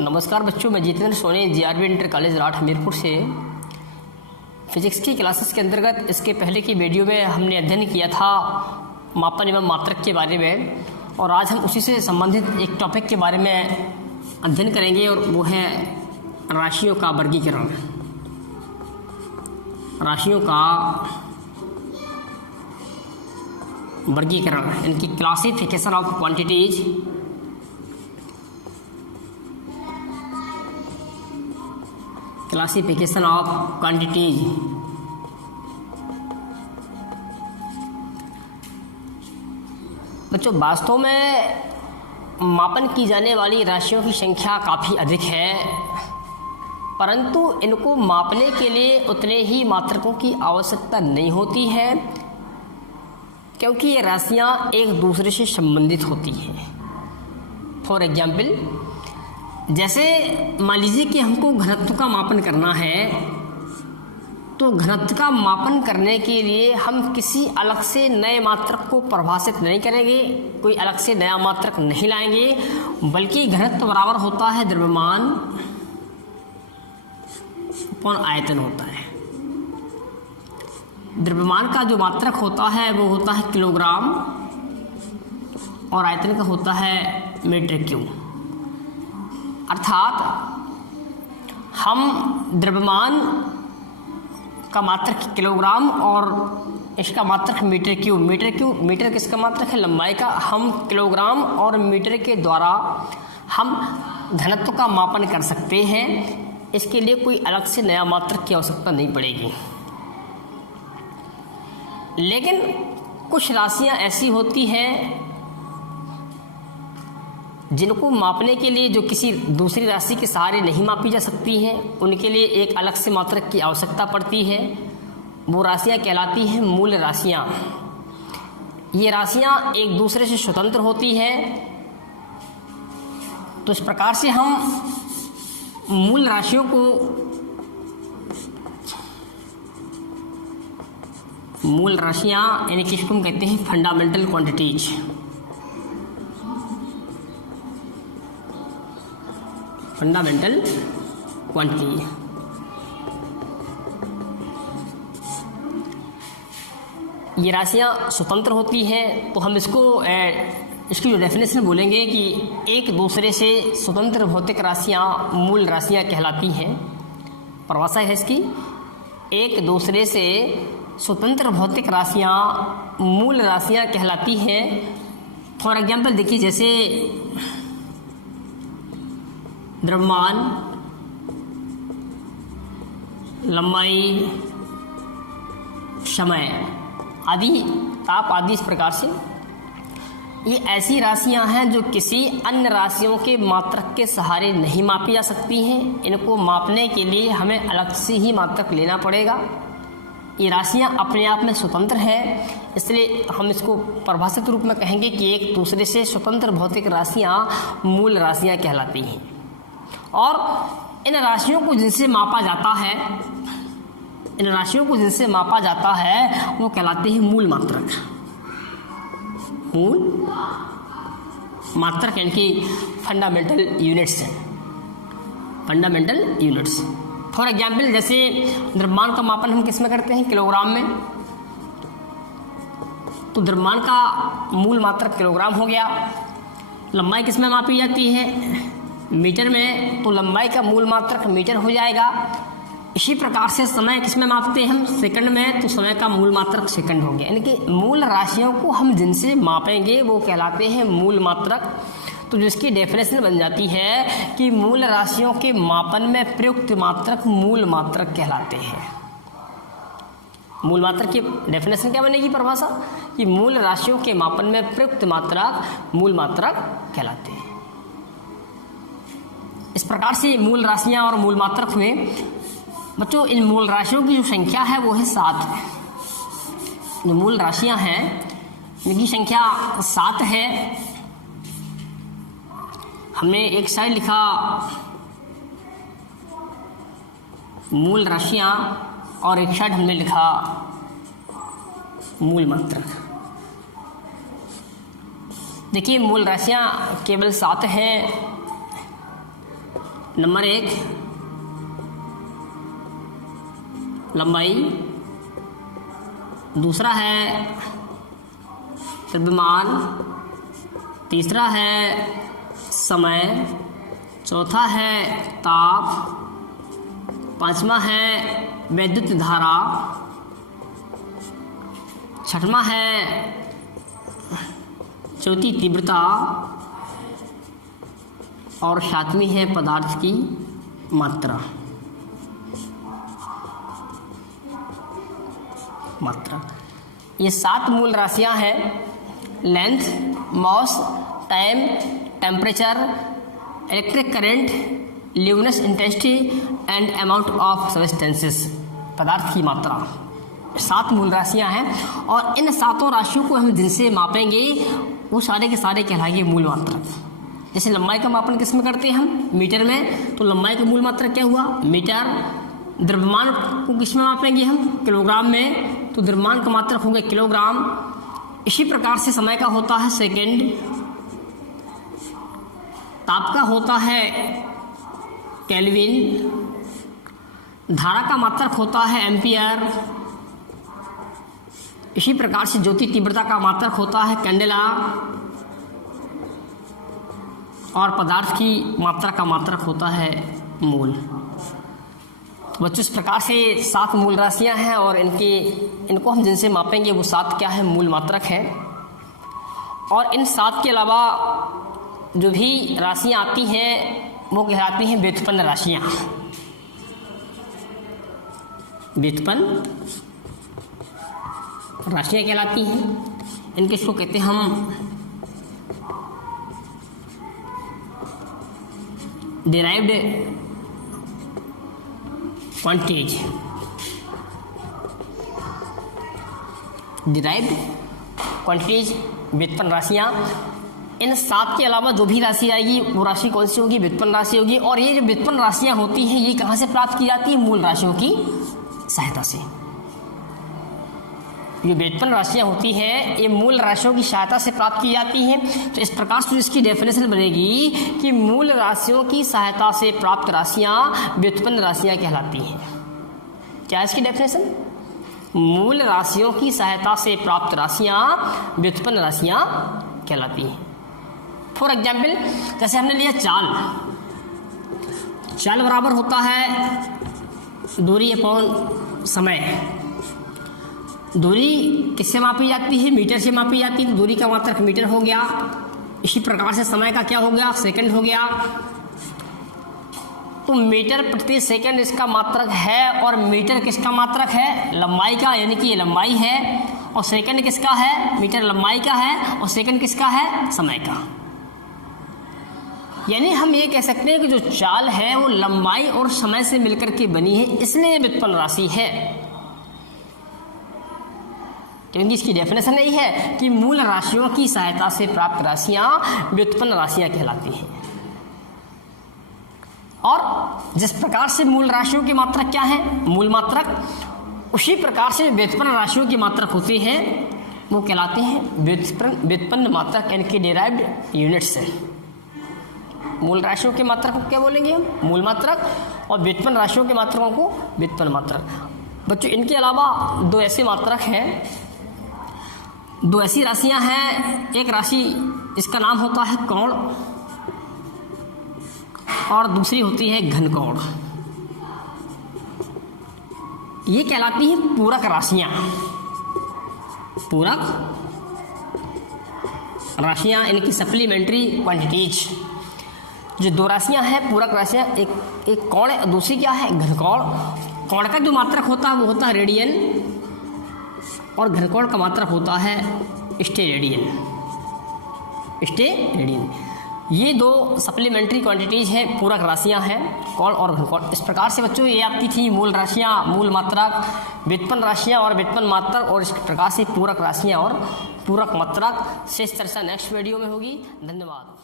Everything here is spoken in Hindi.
नमस्कार बच्चों, मैं Jitendra Soni GRB inter college Rath Hamirpur से फिजिक्स की क्लासेस के अंतर्गत इसके पहले की वीडियो में हमने अध्ययन किया था मापन एवं मात्रक के बारे में, और आज हम उसी से संबंधित एक टॉपिक के बारे में अध्ययन करेंगे और वो है राशियों का वर्गीकरण। राशियों का वर्गीकरण, इनकी classification of quantities. Classification of quantities. बच्चों, वास्तव में मापन की जाने वाली राशियों की संख्या काफ़ी अधिक है, परंतु इनको मापने के लिए उतने ही मात्रकों की आवश्यकता नहीं होती है, क्योंकि ये राशियाँ एक दूसरे से संबंधित होती हैं। फॉर एग्जाम्पल, जैसे मान लीजिए कि हमको घनत्व का मापन करना है, तो घनत्व का मापन करने के लिए हम किसी अलग से नए मात्रक को परिभाषित नहीं करेंगे, कोई अलग से नया मात्रक नहीं लाएंगे, बल्कि घनत्व बराबर होता है द्रव्यमान अपॉन आयतन होता है। द्रव्यमान का जो मात्रक होता है वो होता है किलोग्राम और आयतन का होता है मीटर क्यूब। अर्थात हम द्रव्यमान का मात्रक किलोग्राम और इसका मात्रक मीटर क्यूब। मीटर किसका मात्रक है? लंबाई का। हम किलोग्राम और मीटर के द्वारा हम घनत्व का मापन कर सकते हैं। इसके लिए कोई अलग से नया मात्रक की आवश्यकता नहीं पड़ेगी। लेकिन कुछ राशियां ऐसी होती हैं जिनको मापने के लिए जो किसी दूसरी राशि के सहारे नहीं मापी जा सकती हैं, उनके लिए एक अलग से मात्रक की आवश्यकता पड़ती है। वो राशियां कहलाती हैं मूल राशियां। ये राशियां एक दूसरे से स्वतंत्र होती हैं। तो इस प्रकार से हम मूल राशियों को मूल राशियां यानी कि इसको हम कहते हैं फंडामेंटल क्वांटिटीज। Fundamental quantity. ये राशियां स्वतंत्र होती हैं, तो हम इसकी जो डेफिनेशन बोलेंगे कि एक दूसरे से स्वतंत्र भौतिक राशियां मूल राशियां कहलाती हैं। परिभाषा है इसकी, एक दूसरे से स्वतंत्र भौतिक राशियां मूल राशियां कहलाती हैं। फॉर एग्जाम्पल देखिए, जैसे द्रव्यमान, लंबाई, समय आदि, ताप आदि, इस प्रकार से ये ऐसी राशियां हैं जो किसी अन्य राशियों के मात्रक के सहारे नहीं मापी जा सकती हैं। इनको मापने के लिए हमें अलग से ही मात्रक लेना पड़ेगा। ये राशियां अपने आप में स्वतंत्र हैं, इसलिए हम इसको परिभाषित रूप में कहेंगे कि एक दूसरे से स्वतंत्र भौतिक राशियां मूल राशियां कहलाती हैं। और इन राशियों को जिनसे मापा जाता है वो कहलाते हैं मूल मात्रक। मूल मात्रक यानी कि फंडामेंटल यूनिट्स। फॉर एग्जाम्पल, जैसे द्रव्यमान का मापन हम किस में करते हैं? किलोग्राम में। तो द्रव्यमान का मूल मात्रक किलोग्राम हो गया। लंबाई किस में मापी जाती है? मीटर में। तो लंबाई का मूल मात्रक मीटर हो जाएगा। इसी प्रकार से समय किस में मापते हैं हम? सेकंड में। तो समय का मूल मात्रक सेकंड हो गया। यानी कि मूल राशियों को हम जिनसे मापेंगे वो कहलाते हैं मूल मात्रक। तो जिसकी डेफिनेशन बन जाती है कि मूल राशियों के मापन में प्रयुक्त मात्रक मूल मात्रक कहलाते हैं। मूल मात्रक की डेफिनेशन क्या बनेगी? परिभाषा कि मूल राशियों के मापन में प्रयुक्त मात्रक मूल मात्रक कहलाते हैं। इस प्रकार से मूल राशियां और मूल मात्रक हुए। बच्चों, इन मूल राशियों की जो संख्या है वो है 7। जो मूल राशियां हैं इनकी संख्या 7 है। हमने एक साइड लिखा मूल राशियां और एक साइड हमने लिखा मूल मात्रक। देखिए मूल राशियाँ केवल 7 हैं। नंबर 1 लंबाई, दूसरा है द्रव्यमान, तीसरा है समय, चौथा है ताप, पांचवा है वैद्युत धारा, छठवां है ज्योति तीव्रता और सातवीं है पदार्थ की मात्रा। ये 7 मूल राशियां हैं: length, mass, time, temperature, electric current, luminous intensity and amount of substances, पदार्थ की मात्रा। 7 मूल राशियां हैं और इन 7 राशियों को हम जिनसे मापेंगे वो सारे के सारे कहलाएंगे मूल मात्रक। जैसे लंबाई का मापन किस में करते हैं हम? मीटर में। तो लंबाई का मूल मात्रक क्या हुआ? मीटर। द्रव्यमान को किस में मापेंगे हम? किलोग्राम में। तो द्रव्यमान का मात्रक होगा किलोग्राम। इसी प्रकार से समय का होता है सेकेंड, ताप का होता है केल्विन, धारा का मात्रक होता है एम्पियर, इसी प्रकार से ज्योति तीव्रता का मात्रक होता है कैंडेला, और पदार्थ की मात्रा का मात्रक होता है मूल। तो बच्चों इस प्रकार से 7 मूल राशियां हैं और इनको हम जिनसे मापेंगे वो 7 क्या है? मूल मात्रक है। और इन 7 के अलावा जो भी राशियां आती हैं वो कहलाती हैं व्युत्पन्न राशियां। व्युत्पन्न राशियां कहलाती हैं। इनके इसको कहते हैं हम डिराइव्ड क्वांटिटीज। डिराइव्ड क्वांटिटीज व्युत्पन्न राशियां। इन 7 के अलावा जो भी राशि आएगी वो राशि कौन सी होगी? व्युत्पन्न राशि होगी। और ये जो व्युत्पन्न राशियां होती हैं ये कहाँ से प्राप्त की जाती है? मूल राशियों की सहायता से। ये व्युत्पन्न राशियां होती हैं ये मूल राशियों की सहायता से प्राप्त की जाती हैं। तो इस प्रकार से इसकी डेफिनेशन बनेगी कि मूल राशियों की सहायता से प्राप्त राशियां व्युत्पन्न राशियां कहलाती हैं। क्या है इसकी डेफिनेशन? मूल राशियों की सहायता से प्राप्त राशियां व्युत्पन्न राशियां कहलाती हैं। फॉर एग्जाम्पल जैसे हमने लिया चाल। चाल बराबर होता है दूरी अपॉन समय। दूरी किससे मापी जाती है? मीटर से मापी जाती है। तो दूरी का मात्रक मीटर हो गया। इसी प्रकार से समय का क्या हो गया? सेकंड हो गया। तो मीटर प्रति सेकंड इसका मात्रक है और मीटर किसका मात्रक है? लंबाई का, यानी कि ये लंबाई है। और सेकंड किसका है? मीटर लंबाई का है और सेकंड किसका है? समय का। यानी हम ये कह सकते हैं कि जो चाल है वो लंबाई और समय से मिलकर के बनी है, इसलिए ये व्युत्पन्न राशि है। क्योंकि इसकी डेफिनेशन यही है कि मूल राशियों की सहायता से प्राप्त राशियां व्युत्पन्न राशियां कहलाती हैं। और जिस प्रकार से मूल राशियों की मात्रक क्या है? मूल मात्रक, उसी प्रकार से व्युत्पन्न राशियों की मात्रक होती हैं वो कहलाते हैं व्युत्पन्न मात्रक, यानी कि डिराइव्ड यूनिट्स है। मूल राशियों के मात्रक को क्या बोलेंगे हम? मूल मात्रक। और व्युत्पन्न राशियों के मात्रकों को व्युत्पन्न मात्रक। बच्चों इनके अलावा 2 ऐसे मात्रक हैं, 2 ऐसी राशियां हैं। एक राशि इसका नाम होता है कोण और दूसरी होती है घन कोण। ये कहलाती है पूरक राशियां। पूरक राशियां इनकी सप्लीमेंट्री क्वांटिटीज। जो 2 राशियां हैं पूरक राशियां, एक कोण है, दूसरी क्या है? घन कोण। कोण का जो मात्रक होता है वो होता है रेडियन और घनकोण का मात्रक होता है स्टेरेडियन। स्टेरेडियन। ये 2 सप्लीमेंट्री क्वांटिटीज हैं, पूरक राशियां हैं, कोण और घनकोण। इस प्रकार से बच्चों ये आपकी थी मूल राशियां, मूल मात्रक, व्युत्पन्न राशियां और व्युत्पन्न मात्रक, और इस प्रकार से पूरक राशियां और पूरक मात्रक। शेष चर्चा नेक्स्ट वीडियो में होगी। धन्यवाद।